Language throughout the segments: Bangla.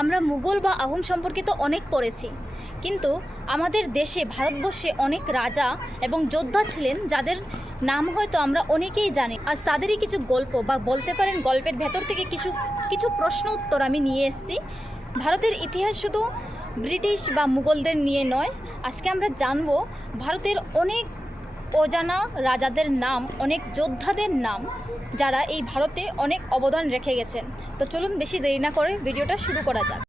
আমরা মুঘল বা আহোম সম্পর্কে তো অনেক পড়েছি, কিন্তু আমাদের দেশে ভারতবর্ষে অনেক রাজা এবং যোদ্ধা ছিলেন যাদের নাম হয়তো আমরা অনেকেই জানি। আজ তাদেরই কিছু গল্প বা বলতে পারেন গল্পের ভেতর থেকে কিছু কিছু প্রশ্ন উত্তর আমি নিয়ে এসেছি। ভারতের ইতিহাস শুধু ব্রিটিশ বা মুঘলদের নিয়ে নয়, আজকে আমরা জানব ভারতের অনেক অজানা রাজাদের নাম, অনেক যোদ্ধাদের নাম যারা এই ভারতে অনেক অবদান রেখে গেছেন। তো চলুন বেশি দেরি না করে ভিডিওটা শুরু করা যাক।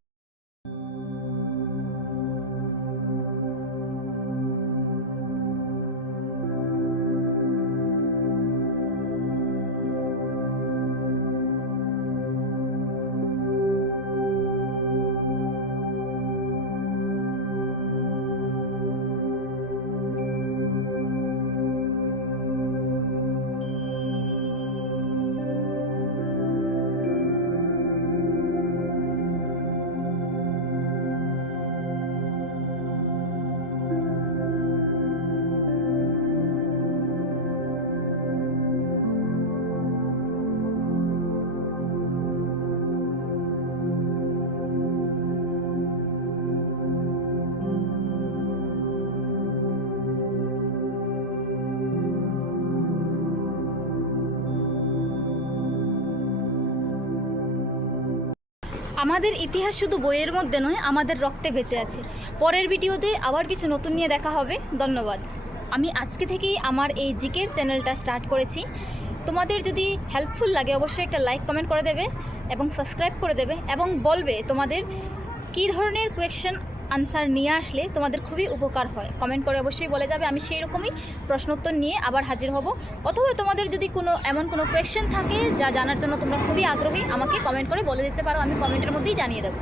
আমাদের ইতিহাস শুধু বইয়ের মধ্যে নয়, আমাদের রক্তে বেঁচে আছে। পরের ভিডিওতে আবার কিছু নতুন নিয়ে দেখা হবে। ধন্যবাদ। আমি আজকে থেকেই আমার এই জিকের চ্যানেলটা স্টার্ট করেছি। তোমাদের যদি হেল্পফুল লাগে অবশ্যই একটা লাইক কমেন্ট করে দেবে এবং সাবস্ক্রাইব করে দেবে এবং বলবে তোমাদের কী ধরনের কোয়েশ্চেন আনসার নিয়ে আসলে তোমাদের খুবই উপকার হয়। কমেন্ট করে অবশ্যই বলে যাবে, আমি সেই রকমই প্রশ্নোত্তর নিয়ে আবার হাজির হব। অথবা তোমাদের যদি এমন কোনো কোয়েশ্চেন থাকে যা জানার জন্য তোমরা খুবই আগ্রহী, আমাকে কমেন্ট করে বলে দিতে পারো, আমি কমেন্টের মধ্যেই জানিয়ে দেবো।